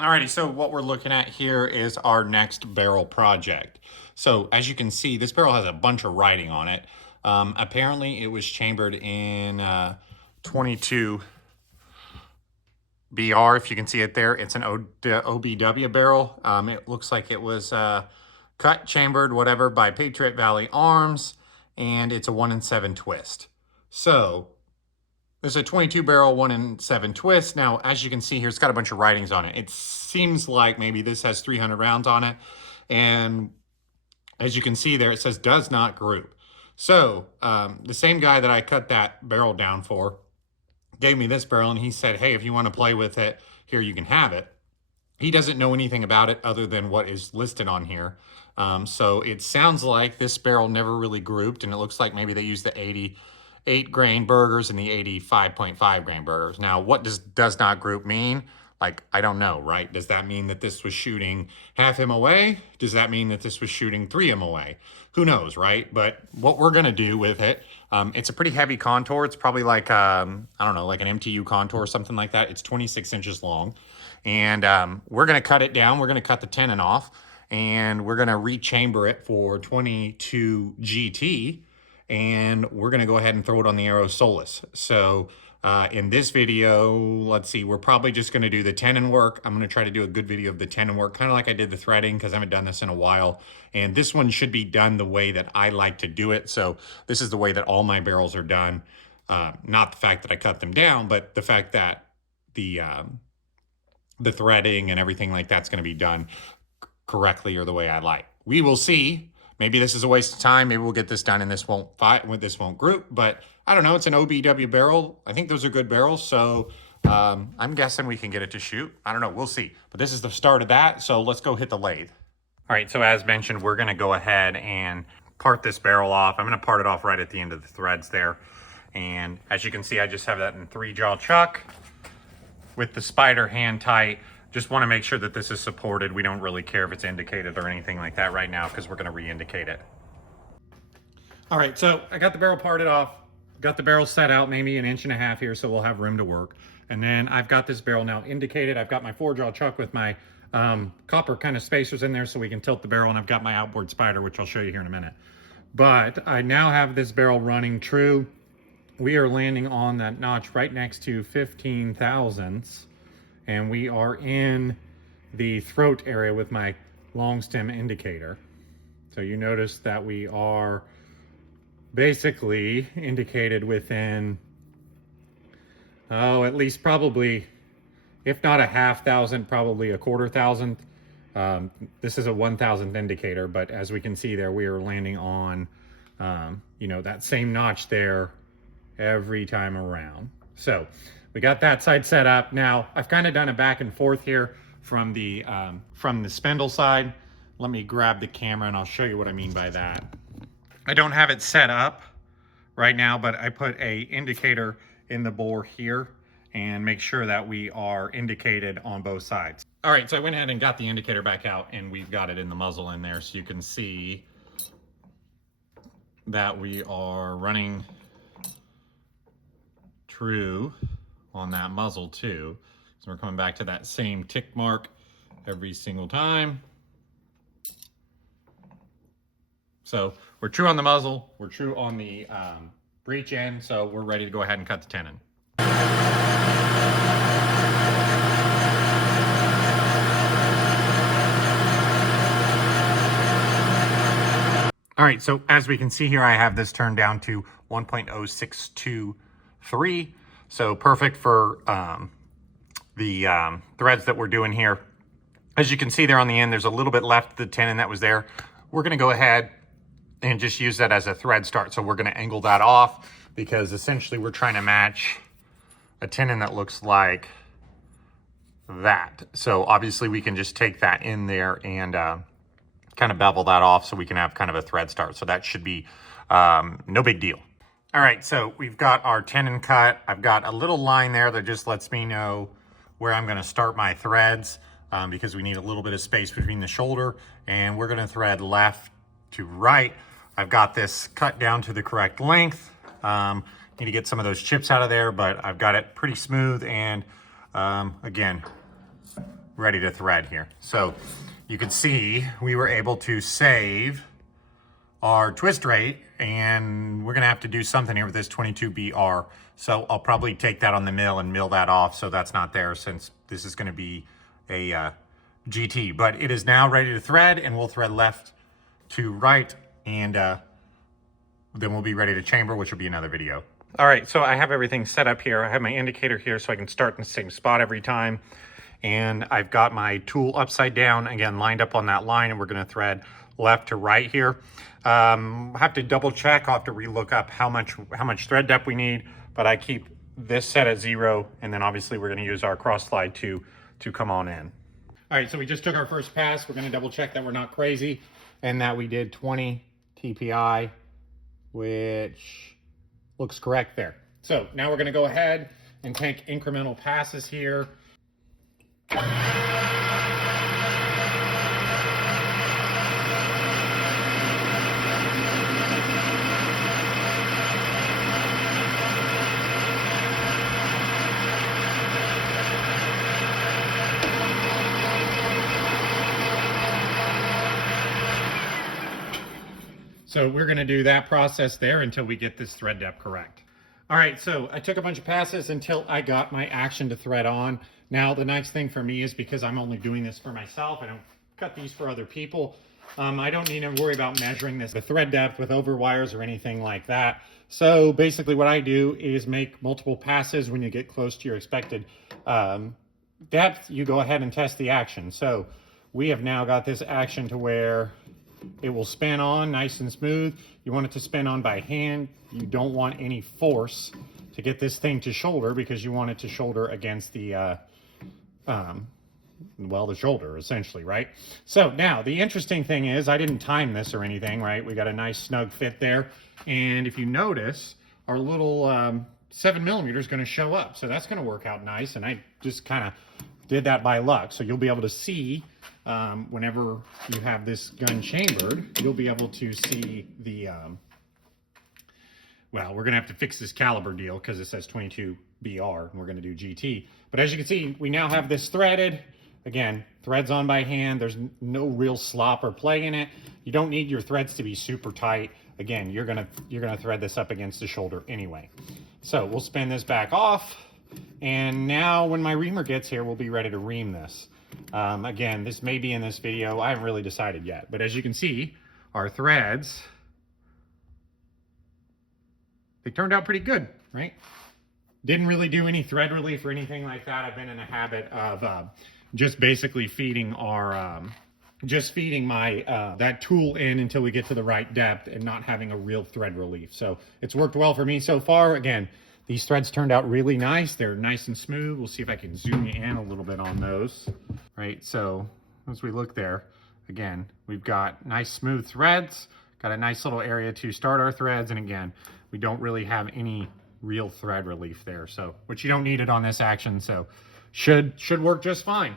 Alrighty, so what we're looking at here is our next barrel project. So as you can see, this barrel has a bunch of writing on it. Apparently it was chambered in 22 BR, if you can see it there. It's an OBW barrel. It looks like it was cut, chambered, whatever, by Patriot Valley Arms, and it's a 1 in 7 twist. So there's a 22 barrel 1 in 7 twist. Now, as you can see here, it's got a bunch of writings on it. It seems like maybe this has 300 rounds on it. And as you can see there, it says does not group. So the same guy that I cut that barrel down for gave me this barrel, and he said, hey, if you want to play with it, here, you can have it. He doesn't know anything about it other than what is listed on here. So it sounds like this barrel never really grouped, and it looks like maybe they used the 88 grain burgers and the 85.5 grain burgers. Now, what does not group mean? Like, I don't know, right? Does that mean that this was shooting half MOA? Does that mean that this was shooting 3 MOA? Who knows, right? But what we're gonna do with it, it's a pretty heavy contour. It's probably like, I don't know, like an MTU contour or something like that. It's 26 inches long. And we're gonna cut it down. We're gonna cut the tenon off, and we're gonna rechamber it for 22 GT, and we're gonna go ahead and throw it on the Aero Solus. So in this video, let's see, we're probably just gonna do the tenon work. I'm gonna try to do a good video of the tenon work, kind of like I did the threading, because I haven't done this in a while. And this one should be done the way that I like to do it. So this is the way that all my barrels are done. Not the fact that I cut them down, but the fact that the threading and everything like that's gonna be done correctly or the way I like. We will see. Maybe this is a waste of time. Maybe we'll get this done and this won't group, but I don't know. It's an OBW barrel. I think those are good barrels. So I'm guessing we can get it to shoot. I don't know. We'll see. But this is the start of that. So let's go hit the lathe. All right. So as mentioned, we're going to go ahead and part this barrel off. I'm going to part it off right at the end of the threads there. And as you can see, I just have that in 3-jaw chuck with the spider hand tight. Just want to make sure that this is supported. We don't really care if it's indicated or anything like that right now, because we're going to re-indicate it. All right, so I got the barrel parted off, got the barrel set out maybe 1.5 inches here, so we'll have room to work. And then I've got this barrel now indicated. I've got my 4-jaw chuck with my copper kind of spacers in there so we can tilt the barrel, and I've got my outboard spider, which I'll show you here in a minute. But I now have this barrel running true. We are landing on that notch right next to 15 thousandths. And we are in the throat area with my long stem indicator. So you notice that we are basically indicated within, at least probably, if not a 1/2 thousand, probably a 1/4 thousandth. This is a 1,000th indicator, but as we can see there, we are landing on, that same notch there every time around. So we got that side set up. Now I've kind of done a back and forth here from the spindle side. Let me grab the camera and I'll show you what I mean by that. I don't have it set up right now, but I put a indicator in the bore here and make sure that we are indicated on both sides. All right, so I went ahead and got the indicator back out, and we've got it in the muzzle in there, so you can see that we are running true on that muzzle too. So we're coming back to that same tick mark every single time. So we're true on the muzzle, we're true on the breech end, so we're ready to go ahead and cut the tenon. All right, so as we can see here, I have this turned down to 1.0623. So perfect for the threads that we're doing here. As you can see there on the end, there's a little bit left of the tenon that was there. We're gonna go ahead and just use that as a thread start. So we're gonna angle that off, because essentially we're trying to match a tenon that looks like that. So obviously we can just take that in there and kind of bevel that off so we can have kind of a thread start. So that should be no big deal. All right, so we've got our tenon cut. I've got a little line there that just lets me know where I'm gonna start my threads, because we need a little bit of space between the shoulder, and we're gonna thread left to right. I've got this cut down to the correct length. Need to get some of those chips out of there, but I've got it pretty smooth, and again, ready to thread here. So you can see we were able to save our twist rate, and we're gonna have to do something here with this 22BR. So I'll probably take that on the mill and mill that off so that's not there, since this is gonna be a GT. But it is now ready to thread, and we'll thread left to right, and then we'll be ready to chamber, which will be another video. All right, so I have everything set up here. I have my indicator here so I can start in the same spot every time. And I've got my tool upside down, again, lined up on that line, and we're gonna thread left to right here. I have to double check. I'll have to relook up how much thread depth we need, but I keep this set at 0, and then obviously we're gonna use our cross slide to come on in. All right, so we just took our first pass. We're gonna double check that we're not crazy and that we did 20 TPI, which looks correct there. So now we're gonna go ahead and take incremental passes here. So we're gonna do that process there until we get this thread depth correct. All right, so I took a bunch of passes until I got my action to thread on. Now, the nice thing for me is because I'm only doing this for myself, I don't cut these for other people. I don't need to worry about measuring the thread depth with over wires or anything like that. So basically what I do is make multiple passes. When you get close to your expected depth, you go ahead and test the action. So we have now got this action to where it will spin on nice and smooth. You want it to spin on by hand. You don't want any force to get this thing to shoulder, because you want it to shoulder against the, the shoulder, essentially, right? So now, the interesting thing is, I didn't time this or anything, right? We got a nice snug fit there. And if you notice, our little 7mm is gonna show up. So that's gonna work out nice. And I just kind of did that by luck. So you'll be able to see, whenever you have this gun chambered, you'll be able to see the, well, we're gonna have to fix this caliber deal because it says 22BR and we're gonna do GT. But as you can see, we now have this threaded. Again, threads on by hand. There's no real slop or play in it. You don't need your threads to be super tight. Again, you're gonna thread this up against the shoulder anyway. So we'll spin this back off. And now when my reamer gets here, we'll be ready to ream this. Again, this may be in this video. I haven't really decided yet. But as you can see, our threads, they turned out pretty good, right? Didn't really do any thread relief or anything like that. I've been in a habit of just basically feeding our, that tool in until we get to the right depth and not having a real thread relief. So it's worked well for me so far. Again, these threads turned out really nice. They're nice and smooth. We'll see if I can zoom you in a little bit on those. Right, so as we look there, again, we've got nice smooth threads, got a nice little area to start our threads, and again, we don't really have any real thread relief there, so which you don't need it on this action, so should work just fine.